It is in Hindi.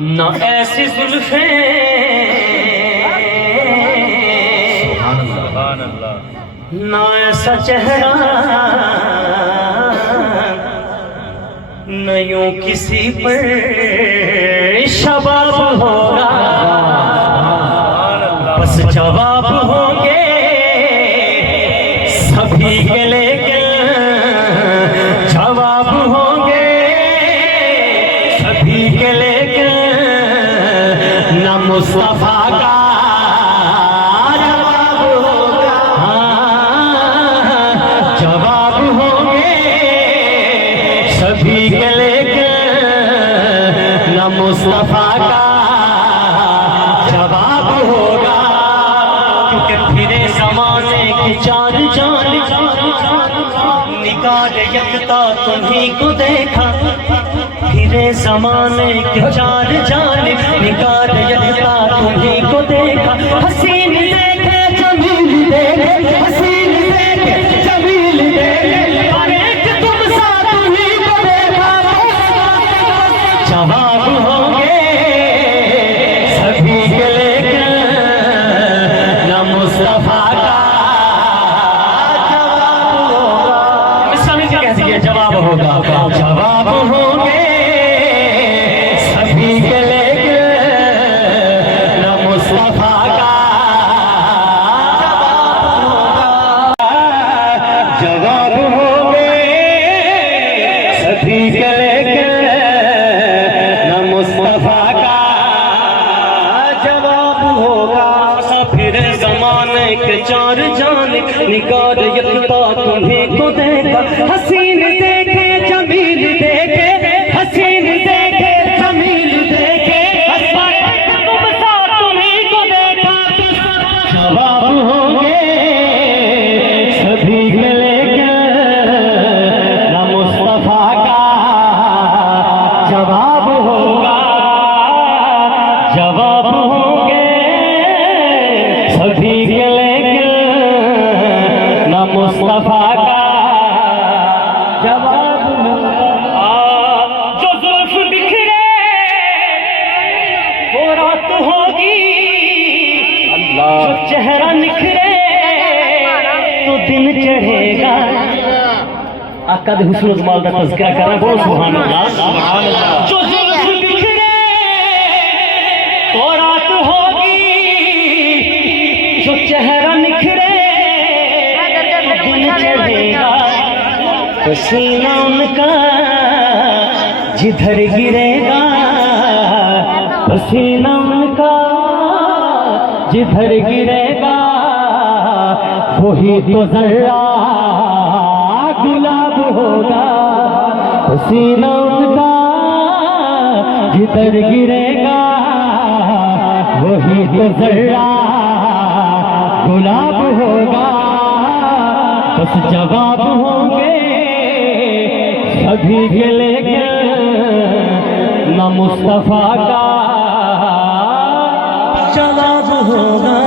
ना ऐसी जुल्फे ना ऐसा चेहरा न यूं किसी पर शबाब होगा, बस जवाब होंगे सभी के लेकिन जवाब होंगे सभी के लेकिन न मुस्तफा का जवाब होगा। हाँ, जवाब होंगे सभी के लेकिन न मुस्तफा का जवाब होगा, क्योंकि फिरे ज़माने की चार जान निगाह यकता तुम्हीं को देखा, फिरे ज़माने के चार जान निगाह यकता तुम्हीं को देखा। हसीन देखे जमील देखे, हसीन देखे जमील देखे, हर एक तुम सा तुम्हीं को देखा। जवाब होंगे सभी के लेकिन न मुस्तफा का जवाब होगा। मिसाल से कह दिया जवाब होगा, जवाब होंगे सभी के लेकिन न मुस्तफा का जवाब होंगे सभी के लेकिन न मुस्तफा का जवाब होगा। फिर ज़माने के चार जान निगाह यकता तुम्हीं को देखा। हसीन देखे जमील देखे, हसीन देखे जमील देखे, तुम सा तुम्हीं को देखा। जवाब होंगे सभी के लेकिन न मुस्तफा का जवाब होगा। जवाब होंगे सभी के लेकिन न मुस्तफा का जवाब होगा। जो जुल्फ बिखरे वो रात होगी, जो चेहरा निखरे तो दिन चढ़ेगा। आका दे हुस्न जमाल दा तज़किरा कर रहा है, बोलो सुभान अल्लाह। जो जुल्फ बिखरे तो रात होगी, जो चेहरा निखरे तो दिन चढ़ेगा। पसीना उनका जिधर गिरेगा, पसीना उनका जिधर गिरेगा वही तो जर्रा गुलाब होगा। पसीना उनका जिधर गिरेगा वही तो जर्रा गुलाब होगा। बस जवाब होंगे सभी के लेकिन न मुस्तफा का जवाब होगा।